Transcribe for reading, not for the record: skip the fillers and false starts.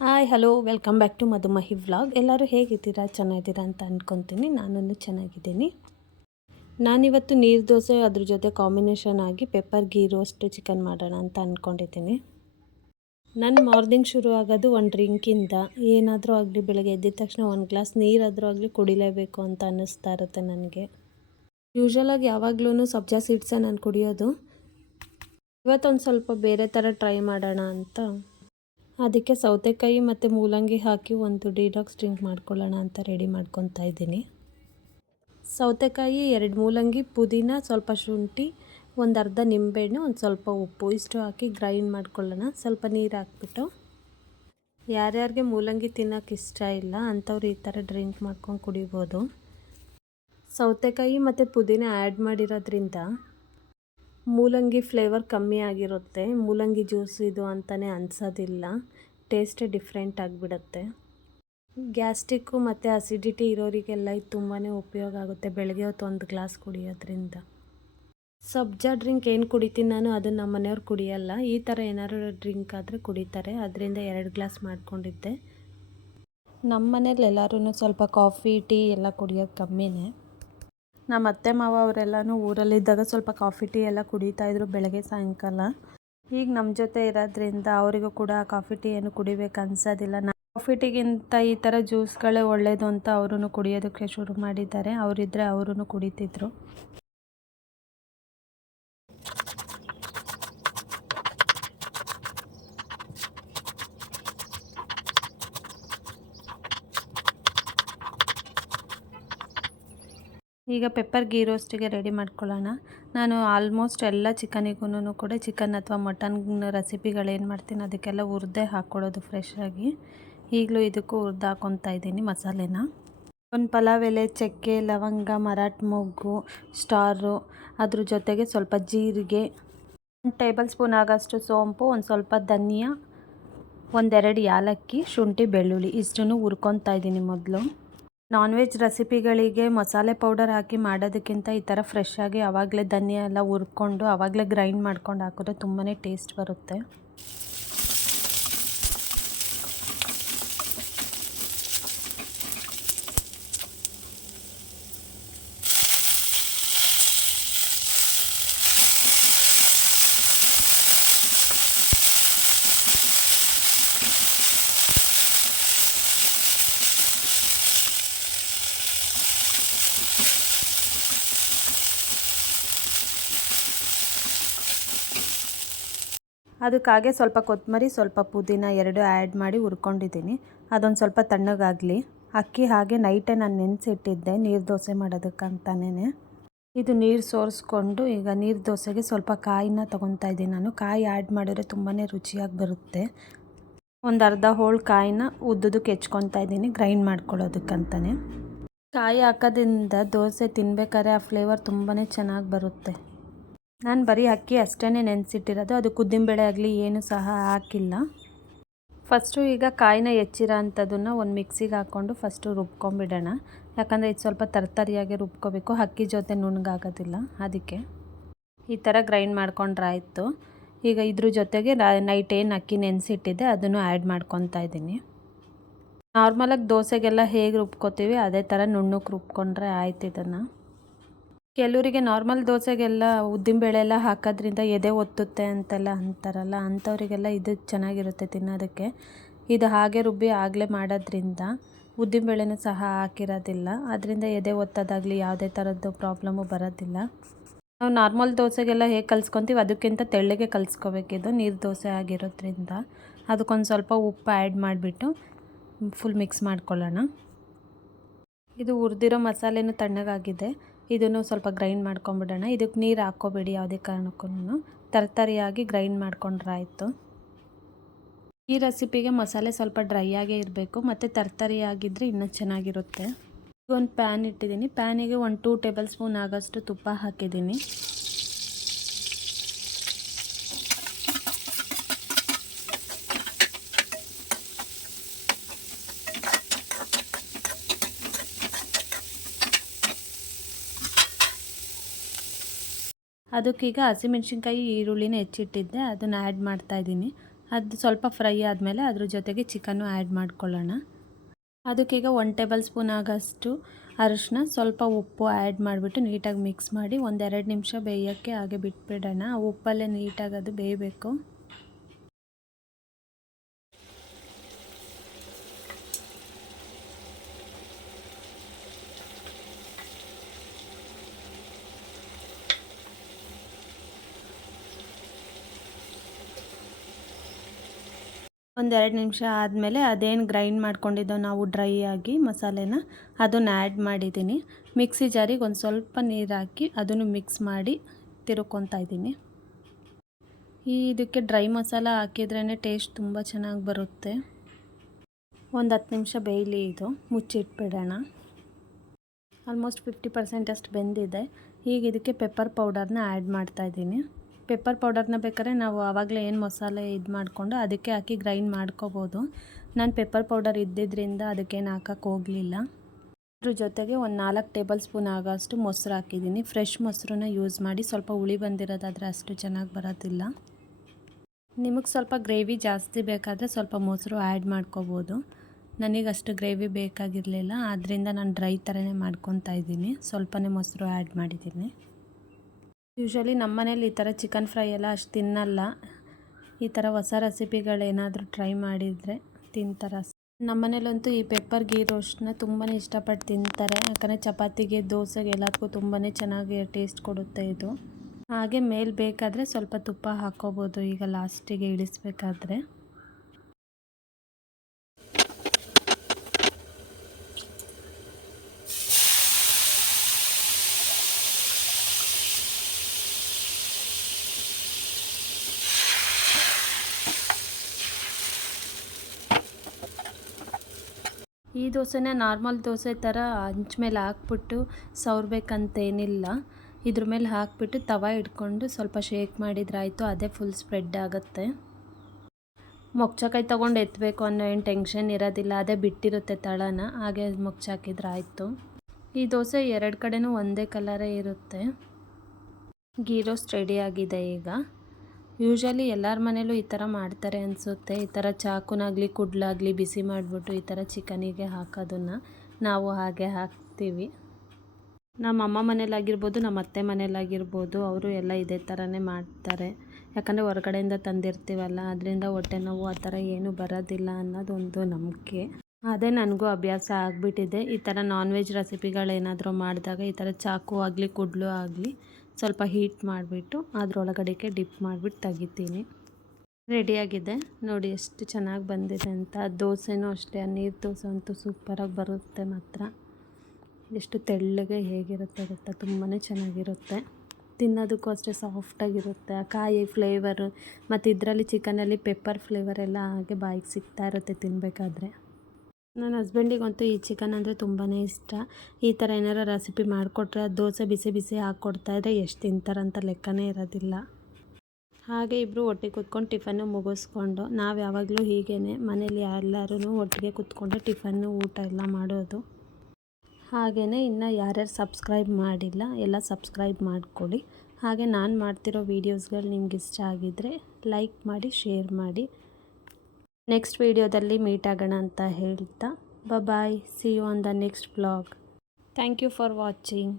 Hi hello welcome back to Madhumahi vlog. ಎಲ್ಲರೂ ಹೇಗಿದ್ದೀರಾ? ಚೆನ್ನಾಗಿದ್ದೀರಾ ಅಂತ ಅಂದ್ಕೊತೀನಿ. ನಾನು ಚೆನ್ನಾಗಿದ್ದೀನಿ. ನಾನಿವತ್ತು ನೀರು ದೋಸೆ ಅದ್ರ ಜೊತೆ ಕಾಂಬಿನೇಷನ್ ಆಗಿ ಪೆಪ್ಪರ್ ಗೀ ರೋಸ್ಟ್ ಚಿಕನ್ ಮಾಡೋಣ ಅಂತ ಅಂದ್ಕೊಂಡಿದ್ದೀನಿ. ನನ್ನ ಮಾರ್ನಿಂಗ್ ಶುರು ಆಗೋದು ಒಂದು ಡ್ರಿಂಕಿಂದ. ಏನಾದರೂ ಆಗಲಿ ಬೆಳಗ್ಗೆ ಎದ್ದಿದ ತಕ್ಷಣ ಒಂದು ಗ್ಲಾಸ್ ನೀರಾದರೂ ಆಗಲಿ ಕುಡಿಲೇಬೇಕು ಅಂತ ಅನ್ನಿಸ್ತಾ ಇರುತ್ತೆ ನನಗೆ. ಯೂಶ್ವಲಾಗಿ ಯಾವಾಗ್ಲೂ ಸಬ್ಜಾ ಸೀಡ್ಸೇ ನಾನು ಕುಡಿಯೋದು. ಇವತ್ತೊಂದು ಸ್ವಲ್ಪ ಬೇರೆ ಥರ ಟ್ರೈ ಮಾಡೋಣ ಅಂತ ಅದಕ್ಕೆ ಸೌತೆಕಾಯಿ ಮತ್ತು ಮೂಲಂಗಿ ಹಾಕಿ ಒಂದು ಡಿಟಾಕ್ಸ್ ಡ್ರಿಂಕ್ ಮಾಡ್ಕೊಳ್ಳೋಣ ಅಂತ ರೆಡಿ ಮಾಡ್ಕೊತಾ ಇದ್ದೀನಿ. ಸೌತೆಕಾಯಿ, 2 ಮೂಲಂಗಿ, ಪುದೀನ, ಸ್ವಲ್ಪ ಶುಂಠಿ, ಒಂದು ಅರ್ಧ ನಿಂಬೆಹಣ್ಣು, ಒಂದು ಸ್ವಲ್ಪ ಉಪ್ಪು ಇಷ್ಟು ಹಾಕಿ ಗ್ರೈಂಡ್ ಮಾಡ್ಕೊಳ್ಳೋಣ. ಸ್ವಲ್ಪ ನೀರು ಹಾಕ್ಬಿಟ್ಟು. ಯಾರ್ಯಾರಿಗೆ ಮೂಲಂಗಿ ತಿನ್ನೋಕೆ ಇಷ್ಟ ಇಲ್ಲ ಅಂಥವ್ರು ಈ ಥರ ಡ್ರಿಂಕ್ ಮಾಡ್ಕೊಂಡು ಕುಡಿಬೋದು. ಸೌತೆಕಾಯಿ ಮತ್ತು ಪುದೀನ ಆ್ಯಡ್ ಮಾಡಿರೋದ್ರಿಂದ ಮೂಲಂಗಿ ಫ್ಲೇವರ್ ಕಮ್ಮಿ ಆಗಿರುತ್ತೆ. ಮೂಲಂಗಿ ಜ್ಯೂಸ್ ಇದು ಅಂತಲೇ ಅನಿಸೋದಿಲ್ಲ. ಟೇಸ್ಟೇ ಡಿಫ್ರೆಂಟ್ ಆಗಿಬಿಡುತ್ತೆ. ಗ್ಯಾಸ್ಟ್ರಿಕ್ಕು ಮತ್ತು ಅಸಿಡಿಟಿ ಇರೋರಿಗೆಲ್ಲ ಇದು ತುಂಬಾ ಉಪಯೋಗ ಆಗುತ್ತೆ. ಬೆಳಗ್ಗೆ ಹೊತ್ತು ಒಂದು ಗ್ಲಾಸ್ ಕುಡಿಯೋದ್ರಿಂದ. ಸಬ್ಜಾ ಡ್ರಿಂಕ್ ಏನು ಕುಡಿತೀನಿ ನಾನು, ಅದನ್ನು ನಮ್ಮ ಮನೆಯವ್ರು ಕುಡಿಯಲ್ಲ. ಈ ಥರ ಏನಾದ್ರು ಡ್ರಿಂಕ್ ಆದರೆ ಕುಡಿತಾರೆ. ಅದರಿಂದ 2 ಗ್ಲಾಸ್ ಮಾಡ್ಕೊಂಡಿದ್ದೆ. ನಮ್ಮ ಮನೇಲಿ ಎಲ್ಲರೂ ಸ್ವಲ್ಪ ಕಾಫಿ ಟೀ ಎಲ್ಲ ಕುಡಿಯೋದು ಕಮ್ಮಿನೇ. ನಮ್ಮ ಅತ್ತೆ ಮಾವ ಅವರೆಲ್ಲನೂ ಊರಲ್ಲಿದ್ದಾಗ ಸ್ವಲ್ಪ ಕಾಫಿ ಟೀ ಎಲ್ಲ ಕುಡಿತಾಯಿದ್ರು ಬೆಳಗ್ಗೆ ಸಾಯಂಕಾಲ. ಈಗ ನಮ್ಮ ಜೊತೆ ಇರೋದ್ರಿಂದ ಅವರಿಗೂ ಕೂಡ ಕಾಫಿ ಟೀ ಏನು ಕುಡಿಬೇಕು ಅನ್ಸೋದಿಲ್ಲ. ಕಾಫಿ ಟೀಗಿಂತ ಈ ಥರ ಜ್ಯೂಸ್ಗಳೇ ಒಳ್ಳೆಯದು ಅಂತ ಅವರು ಕುಡಿಯೋದಕ್ಕೆ ಶುರು ಮಾಡಿದ್ದಾರೆ. ಅವರಿದ್ದರೆ ಅವರು ಕುಡಿತಿದ್ರು. ಈಗ ಪೆಪ್ಪರ್ ಗೀ ರೋಸ್ಟಿಗೆ ರೆಡಿ ಮಾಡ್ಕೊಳ್ಳೋಣ. ನಾನು ಆಲ್ಮೋಸ್ಟ್ ಎಲ್ಲ ಚಿಕನಿಗೂ ಕೂಡ ಚಿಕನ್ ಅಥವಾ ಮಟನ್ ರೆಸಿಪಿಗಳೇನು ಮಾಡ್ತೀನಿ ಅದಕ್ಕೆಲ್ಲ ಹುರಿದೇ ಹಾಕ್ಕೊಳ್ಳೋದು ಫ್ರೆಶ್ ಆಗಿ. ಈಗಲೂ ಇದಕ್ಕೂ ಹುರಿದು ಹಾಕ್ಕೊತಾ ಇದ್ದೀನಿ ಮಸಾಲೆನ. ಒಂದು ಪಲಾವ್ ಎಲೆ, ಚಕ್ಕೆ, ಲವಂಗ, ಮರಾಠ ಮೊಗ್ಗು, ಸ್ಟಾರು, ಅದ್ರ ಜೊತೆಗೆ ಸ್ವಲ್ಪ ಜೀರಿಗೆ, 1 ಟೇಬಲ್ ಸ್ಪೂನ್ ಆಗೋಷ್ಟು ಸೋಂಪು, ಒಂದು ಸ್ವಲ್ಪ ಧನಿಯಾ, 1-2 ಯಾಲಕ್ಕಿ, ಶುಂಠಿ, ಬೆಳ್ಳುಳ್ಳಿ ಇಷ್ಟನ್ನು ಹುರ್ಕೊತಾ ಇದ್ದೀನಿ ಮೊದಲು. ನಾನ್ ವೆಜ್ ರೆಸಿಪಿಗಳಿಗೆ ಮಸಾಲೆ ಪೌಡರ್ ಹಾಕಿ ಮಾಡೋದಕ್ಕಿಂತ ಈ ಥರ ಫ್ರೆಶ್ ಆಗಿ ಆವಾಗಲೇ ಧನಿಯಾ ಎಲ್ಲ ಹುರ್ಕೊಂಡು ಆವಾಗಲೇ ಗ್ರೈಂಡ್ ಮಾಡ್ಕೊಂಡು ಹಾಕಿದ್ರೆ ತುಂಬಾ ಟೇಸ್ಟ್ ಬರುತ್ತೆ. ಅದಕ್ಕಾಗೆ ಸ್ವಲ್ಪ ಕೊತ್ತಂಬರಿ, ಸ್ವಲ್ಪ ಪುದೀನ 2 ಆ್ಯಡ್ ಮಾಡಿ ಹುರ್ಕೊಂಡಿದ್ದೀನಿ. ಅದೊಂದು ಸ್ವಲ್ಪ ತಣ್ಣಗಾಗಲಿ. ಅಕ್ಕಿ ಹಾಗೆ ನೈಟೇ ನಾನು ನೆನೆಸಿಟ್ಟಿದ್ದೆ ನೀರು ದೋಸೆ ಮಾಡೋದಕ್ಕಂತಲೇ. ಇದು ನೀರು ಸೋರಿಸ್ಕೊಂಡು ಈಗ ನೀರು ದೋಸೆಗೆ ಸ್ವಲ್ಪ ಕಾಯಿನ ತೊಗೊತಾ ಇದ್ದೀನಿ ನಾನು. ಕಾಯಿ ಆ್ಯಡ್ ಮಾಡಿದ್ರೆ ತುಂಬಾ ರುಚಿಯಾಗಿ ಬರುತ್ತೆ. ಒಂದು ಅರ್ಧ ಹೋಳು ಕಾಯಿನ ಉದ್ದುದಕ್ಕೆ ಹೆಚ್ಕೊತಾ ಇದ್ದೀನಿ ಗ್ರೈಂಡ್ ಮಾಡ್ಕೊಳ್ಳೋದಕ್ಕಂತಲೇ. ಕಾಯಿ ಹಾಕೋದ್ರಿಂದ ದೋಸೆ ತಿನ್ಬೇಕಾದ್ರೆ ಆ ಫ್ಲೇವರ್ ತುಂಬಾ ಚೆನ್ನಾಗಿ ಬರುತ್ತೆ. ನಾನು ಬರೀ ಅಕ್ಕಿ ಅಷ್ಟೇ ನೆನೆಸಿಟ್ಟಿರೋದು. ಅದು ಉದ್ದಿನಬೇಳೆ ಆಗಲಿ ಏನು ಸಹ ಹಾಕಿಲ್ಲ. ಫಸ್ಟು ಈಗ ಕಾಯಿನ ಹೆಚ್ಚಿರೋ ಅಂಥದ್ದನ್ನು ಒಂದು ಮಿಕ್ಸಿಗೆ ಹಾಕ್ಕೊಂಡು ಫಸ್ಟು ರುಬ್ಕೊಂಬಿಡೋಣ. ಯಾಕಂದರೆ ಇದು ಸ್ವಲ್ಪ ತರ್ತರಿಯಾಗಿ ರುಬ್ಕೋಬೇಕು. ಅಕ್ಕಿ ಜೊತೆ ನುಣ್ಣಗಾಗೋದಿಲ್ಲ. ಅದಕ್ಕೆ ಈ ಥರ ಗ್ರೈಂಡ್ ಮಾಡ್ಕೊಂಡ್ರೆ ಆಯಿತು. ಈಗ ಇದ್ರ ಜೊತೆಗೆ ನೈಟ್ ಏನು ಅಕ್ಕಿ ನೆನೆಸಿಟ್ಟಿದ್ದೆ ಅದನ್ನು ಆ್ಯಡ್ ಮಾಡ್ಕೊತಾ ಇದ್ದೀನಿ. ನಾರ್ಮಲಾಗಿ ದೋಸೆಗೆಲ್ಲ ಹೇಗೆ ರುಬ್ಕೋತೀವಿ ಅದೇ ಥರ ನುಣ್ಣಕ್ಕೆ ರುಬ್ಕೊಂಡ್ರೆ ಆಯ್ತು. ಇದನ್ನು ಕೆಲವರಿಗೆ ನಾರ್ಮಲ್ ದೋಸೆಗೆಲ್ಲ ಉದ್ದಿನಬೇಳೆ ಎಲ್ಲ ಹಾಕೋದ್ರಿಂದ ಎದೆ ಒತ್ತುತ್ತೆ ಅಂತೆಲ್ಲ ಅಂತಾರಲ್ಲ, ಅಂಥವರಿಗೆಲ್ಲ ಇದು ಚೆನ್ನಾಗಿರುತ್ತೆ ತಿನ್ನೋದಕ್ಕೆ. ಇದು ಹಾಗೆ ರುಬ್ಬಿ ಆಗಲೇ ಮಾಡೋದ್ರಿಂದ ಉದ್ದಿನಬೇಳೆನೂ ಸಹ ಹಾಕಿರೋದಿಲ್ಲ. ಅದರಿಂದ ಎದೆ ಒತ್ತೋದಾಗಲಿ ಯಾವುದೇ ಥರದ್ದು ಪ್ರಾಬ್ಲಮ್ಮು ಬರೋದಿಲ್ಲ. ನಾವು ನಾರ್ಮಲ್ ದೋಸೆಗೆಲ್ಲ ಹೇಗೆ ಕಲಿಸ್ಕೊತೀವಿ ಅದಕ್ಕಿಂತ ತೆಳ್ಳಗೆ ಕಲಿಸ್ಕೋಬೇಕಿದು ನೀರು ದೋಸೆ ಆಗಿರೋದ್ರಿಂದ. ಅದಕ್ಕೊಂದು ಸ್ವಲ್ಪ ಉಪ್ಪು ಆ್ಯಡ್ ಮಾಡಿಬಿಟ್ಟು ಫುಲ್ ಮಿಕ್ಸ್ ಮಾಡ್ಕೊಳ್ಳೋಣ. ಇದು ಹುರಿದಿರೋ ಮಸಾಲೆನೂ ತಣ್ಣಗಾಗಿದೆ. ಇದನ್ನು ಸ್ವಲ್ಪ ಗ್ರೈಂಡ್ ಮಾಡ್ಕೊಂಬಿಡೋಣ. ಇದಕ್ಕೆ ನೀರು ಹಾಕ್ಕೋಬೇಡಿ ಯಾವುದೇ ಕಾರಣಕ್ಕೂ. ತರ್ತರಿಯಾಗಿ ಗ್ರೈಂಡ್ ಮಾಡ್ಕೊಂಡ್ರೆ ಆಯಿತು. ಈ ರೆಸಿಪಿಗೆ ಮಸಾಲೆ ಸ್ವಲ್ಪ ಡ್ರೈ ಆಗೇ ಇರಬೇಕು ಮತ್ತು ತರ್ತರಿಯಾಗಿದ್ದರೆ ಇನ್ನೂ ಚೆನ್ನಾಗಿರುತ್ತೆ. ಈಗ ಒಂದು ಪ್ಯಾನ್ ಇಟ್ಟಿದ್ದೀನಿ. ಪ್ಯಾನಿಗೆ 2 ಟೇಬಲ್ ಸ್ಪೂನ್ ಆಗೋಷ್ಟು ತುಪ್ಪ ಹಾಕಿದ್ದೀನಿ. ಅದಕ್ಕೀಗ ಹಸಿಮೆಣ್ಸಿನ್ಕಾಯಿ, ಈರುಳ್ಳಿನ ಹೆಚ್ಚಿಟ್ಟಿದ್ದೆ ಅದನ್ನು ಆ್ಯಡ್ ಮಾಡ್ತಾಯಿದ್ದೀನಿ. ಅದು ಸ್ವಲ್ಪ ಫ್ರೈ ಆದಮೇಲೆ ಅದ್ರ ಜೊತೆಗೆ ಚಿಕನ್ನು ಆ್ಯಡ್ ಮಾಡ್ಕೊಳ್ಳೋಣ. ಅದಕ್ಕೀಗ 1 ಟೇಬಲ್ ಸ್ಪೂನ್ ಆಗೋಷ್ಟು ಅರಿಶಿನ, ಸ್ವಲ್ಪ ಉಪ್ಪು ಆ್ಯಡ್ ಮಾಡಿಬಿಟ್ಟು ನೀಟಾಗಿ ಮಿಕ್ಸ್ ಮಾಡಿ 1-2 ನಿಮಿಷ ಬೇಯೋಕ್ಕೆ ಹಾಗೆ ಬಿಟ್ಬಿಡೋಣ. ಆ ಉಪ್ಪಲ್ಲೇ ನೀಟಾಗಿ ಅದು ಬೇಯಬೇಕು. ಒಂದೆರಡು ನಿಮಿಷ ಆದಮೇಲೆ ಅದೇನು ಗ್ರೈಂಡ್ ಮಾಡ್ಕೊಂಡಿದ್ದೋ ನಾವು ಡ್ರೈ ಆಗಿ ಮಸಾಲೆನ ಅದನ್ನು ಆ್ಯಡ್ ಮಾಡಿದ್ದೀನಿ. ಮಿಕ್ಸಿ ಜಾರಿಗೆ ಒಂದು ಸ್ವಲ್ಪ ನೀರು ಹಾಕಿ ಅದನ್ನು ಮಿಕ್ಸ್ ಮಾಡಿ ತಿರುಗ್ಕೊತಾ ಇದ್ದೀನಿ. ಇದಕ್ಕೆ ಡ್ರೈ ಮಸಾಲ ಹಾಕಿದ್ರೇ ಟೇಸ್ಟ್ ತುಂಬ ಚೆನ್ನಾಗಿ ಬರುತ್ತೆ. ಒಂದು 10 ನಿಮಿಷ ಬೇಯಲಿ, ಇದು ಮುಚ್ಚಿಟ್ಬಿಡೋಣ. ಆಲ್ಮೋಸ್ಟ್ 50% ಅಷ್ಟು ಬೆಂದಿದೆ. ಈಗ ಇದಕ್ಕೆ ಪೆಪ್ಪರ್ ಪೌಡರ್ನ ಆ್ಯಡ್ ಮಾಡ್ತಾಯಿದ್ದೀನಿ. ಪೆಪ್ಪರ್ ಪೌಡರ್ನ ಬೇಕಾದ್ರೆ ನಾವು ಆವಾಗಲೇ ಏನು ಮಸಾಲೆ ಇದು ಮಾಡಿಕೊಂಡು ಅದಕ್ಕೆ ಹಾಕಿ ಗ್ರೈಂಡ್ ಮಾಡ್ಕೋಬೋದು. ನಾನು ಪೆಪ್ಪರ್ ಪೌಡರ್ ಇದ್ದಿದ್ದರಿಂದ ಅದಕ್ಕೇನು ಹಾಕೋಕ್ಕೆ ಹೋಗಲಿಲ್ಲ. ಅದ್ರ ಜೊತೆಗೆ ಒಂದು 4 ಟೇಬಲ್ ಸ್ಪೂನ್ ಆಗೋಷ್ಟು ಮೊಸರು ಹಾಕಿದ್ದೀನಿ. ಫ್ರೆಶ್ ಮೊಸರನ್ನ ಯೂಸ್ ಮಾಡಿ, ಸ್ವಲ್ಪ ಹುಳಿ ಬಂದಿರೋದಾದರೆ ಅಷ್ಟು ಚೆನ್ನಾಗಿ ಬರೋದಿಲ್ಲ. ನಿಮಗೆ ಸ್ವಲ್ಪ ಗ್ರೇವಿ ಜಾಸ್ತಿ ಬೇಕಾದರೆ ಸ್ವಲ್ಪ ಮೊಸರು ಆ್ಯಡ್ ಮಾಡ್ಕೋಬೋದು. ನನಗೆ ಅಷ್ಟು ಗ್ರೇವಿ ಬೇಕಾಗಿರಲಿಲ್ಲ, ಆದ್ದರಿಂದ ನಾನು ಡ್ರೈ ಥರನೇ ಮಾಡ್ಕೊತಾ ಇದ್ದೀನಿ. ಸ್ವಲ್ಪನೇ ಮೊಸರು ಆ್ಯಡ್ ಮಾಡಿದ್ದೀನಿ. ಯೂಶ್ವಲಿ ನಮ್ಮ ಮನೇಲಿ ಈ ಥರ ಚಿಕನ್ ಫ್ರೈ ಎಲ್ಲ ಅಷ್ಟು ತಿನ್ನಲ್ಲ. ಈ ಥರ ಹೊಸ ರೆಸಿಪಿಗಳೇನಾದರೂ ಟ್ರೈ ಮಾಡಿದರೆ ತಿಂತಾರೆ. ನಮ್ಮ ಮನೇಲಂತೂ ಈ ಪೆಪ್ಪರ್ ಗೀ ರೋಸ್ಟ್ನ ತುಂಬಾ ಇಷ್ಟಪಟ್ಟು ತಿಂತಾರೆ. ಯಾಕಂದರೆ ಚಪಾತಿಗೆ, ದೋಸೆಗೆ ಎಲ್ಲದಕ್ಕೂ ತುಂಬಾ ಚೆನ್ನಾಗಿ ಟೇಸ್ಟ್ ಕೊಡುತ್ತೆ ಇದು. ಹಾಗೆ ಮೇಲೆ ಬೇಕಾದರೆ ಸ್ವಲ್ಪ ತುಪ್ಪ ಹಾಕ್ಕೋಬೋದು ಈಗ ಲಾಸ್ಟಿಗೆ ಇಳಿಸ್ಬೇಕಾದ್ರೆ. ಈ ದೋಸೆನ ನಾರ್ಮಲ್ ದೋಸೆ ಥರ ಹಂಚ್ ಮೇಲೆ ಹಾಕ್ಬಿಟ್ಟು ಸವರ್ಬೇಕಂತೇನಿಲ್ಲ. ಇದ್ರ ಮೇಲೆ ಹಾಕ್ಬಿಟ್ಟು ತವ ಇಟ್ಕೊಂಡು ಸ್ವಲ್ಪ ಶೇಕ್ ಮಾಡಿದ್ರಾಯಿತು. ಅದೇ ಫುಲ್ ಸ್ಪ್ರೆಡ್ ಆಗುತ್ತೆ. ಮೊಗ್ಚಕಾಯಿ ತೊಗೊಂಡು ಎತ್ತಬೇಕು ಅನ್ನೋ ಏನು ಟೆನ್ಷನ್ ಇರೋದಿಲ್ಲ. ಅದೇ ಬಿಟ್ಟಿರುತ್ತೆ ತಳನ, ಹಾಗೆ ಮೊಗ್ಚಾಕಿದ್ರಾಯಿತು. ಈ ದೋಸೆ 2 ಕಡೆನೂ ಒಂದೇ ಕಲರೇ ಇರುತ್ತೆ. ಗೀ ರೋಸ್ಟ್ ರೆಡಿಯಾಗಿದೆ ಈಗ. ಯೂಶ್ವಲಿ ಎಲ್ಲರ ಮನೇಲೂ ಈ ಥರ ಮಾಡ್ತಾರೆ ಅನಿಸುತ್ತೆ. ಈ ಥರ ಚಾಕುನಾಗಲಿ ಕುಡ್ಲಾಗಲಿ ಬಿಸಿ ಮಾಡಿಬಿಟ್ಟು ಈ ಥರ ಚಿಕನಿಗೆ ಹಾಕೋದನ್ನು ನಾವು ಹಾಗೆ ಹಾಕ್ತೀವಿ. ನಮ್ಮ ಅಮ್ಮ ಮನೇಲಾಗಿರ್ಬೋದು, ನಮ್ಮ ಅತ್ತೆ ಮನೇಲಾಗಿರ್ಬೋದು, ಅವರು ಎಲ್ಲ ಇದೇ ಥರನೇ ಮಾಡ್ತಾರೆ. ಯಾಕಂದರೆ ಹೊರಗಡೆಯಿಂದ ತಂದಿರ್ತೀವಲ್ಲ, ಅದರಿಂದ ಹೊಟ್ಟೆ ನೋವು ಆ ಥರ ಏನೂ ಬರೋದಿಲ್ಲ ಅನ್ನೋದೊಂದು ನಂಬಿಕೆ. ಅದೇ ನನಗೂ ಅಭ್ಯಾಸ ಆಗಿಬಿಟ್ಟಿದೆ. ಈ ಥರ ನಾನ್ ವೆಜ್ ರೆಸಿಪಿಗಳೇನಾದರೂ ಮಾಡಿದಾಗ ಈ ಥರ ಚಾಕು ಆಗಲಿ ಕುಡ್ಲು ಆಗಲಿ ಸ್ವಲ್ಪ ಹೀಟ್ ಮಾಡಿಬಿಟ್ಟು ಅದರೊಳಗಡೆಗೆ ಡಿಪ್ ಮಾಡಿಬಿಟ್ಟು ತೆಗಿತೀನಿ. ರೆಡಿಯಾಗಿದೆ ನೋಡಿ ಎಷ್ಟು ಚೆನ್ನಾಗಿ ಬಂದಿದೆ ಅಂತ. ದೋಸೆನೂ ಅಷ್ಟೇ, ನೀರು ದೋಸೆ ಅಂತೂ ಸೂಪರಾಗಿ ಬರುತ್ತೆ ಮಾತ್ರ. ಎಷ್ಟು ತೆಳ್ಳಗೆ ಹೇಗಿರುತ್ತೆ ಗೊತ್ತಾ, ತುಂಬಾ ಚೆನ್ನಾಗಿರುತ್ತೆ. ತಿನ್ನೋದಕ್ಕೂ ಅಷ್ಟೇ ಸಾಫ್ಟಾಗಿರುತ್ತೆ. ಆ ಕಾಯಿ ಫ್ಲೇವರು ಮತ್ತು ಇದರಲ್ಲಿ ಚಿಕನಲ್ಲಿ ಪೆಪ್ಪರ್ ಫ್ಲೇವರ್ ಎಲ್ಲ ಹಾಗೆ ಬಾಯಿಗೆ ಸಿಗ್ತಾ ಇರುತ್ತೆ ತಿನ್ನಬೇಕಾದ್ರೆ. ನನ್ನ ಹಸ್ಬೆಂಡಿಗಂತೂ ಈ ಚಿಕನ್ ಅಂದರೆ ತುಂಬಾ ಇಷ್ಟ. ಈ ಥರ ಏನಾರು ರೆಸಿಪಿ ಮಾಡಿಕೊಟ್ರೆ ದೋಸೆ ಬಿಸಿ ಬಿಸಿ ಹಾಕ್ಕೊಡ್ತಾಯಿದ್ರೆ ಎಷ್ಟು ತಿಂತಾರಂತ ಲೆಕ್ಕನೇ ಇರೋದಿಲ್ಲ. ಹಾಗೆ ಇಬ್ಬರು ಒಟ್ಟಿಗೆ ಕೂತ್ಕೊಂಡು ಟಿಫನ್ನು ಮುಗಿಸ್ಕೊಂಡು, ನಾವು ಯಾವಾಗಲೂ ಹೀಗೇ ಮನೇಲಿ ಎಲ್ಲರೂ ಒಟ್ಟಿಗೆ ಕೂತ್ಕೊಂಡೆ ಟಿಫನ್ನು ಊಟ ಎಲ್ಲ ಮಾಡೋದು. ಹಾಗೆಯೇ ಇನ್ನು ಯಾರ್ಯಾರು ಸಬ್ಸ್ಕ್ರೈಬ್ ಮಾಡಿಲ್ಲ ಎಲ್ಲ ಸಬ್ಸ್ಕ್ರೈಬ್ ಮಾಡ್ಕೊಳ್ಳಿ. ಹಾಗೆ ನಾನು ಮಾಡ್ತಿರೋ ವೀಡಿಯೋಸ್ಗಳು ನಿಮ್ಗೆ ಇಷ್ಟ ಆಗಿದ್ದರೆ ಲೈಕ್ ಮಾಡಿ, ಶೇರ್ ಮಾಡಿ. ನೆಕ್ಸ್ಟ್ ವೀಡಿಯೋದಲ್ಲಿ ಮೀಟ್ ಆಗೋಣ ಅಂತ ಹೇಳ್ತಾ bye. See you on the next vlog. Thank you for watching.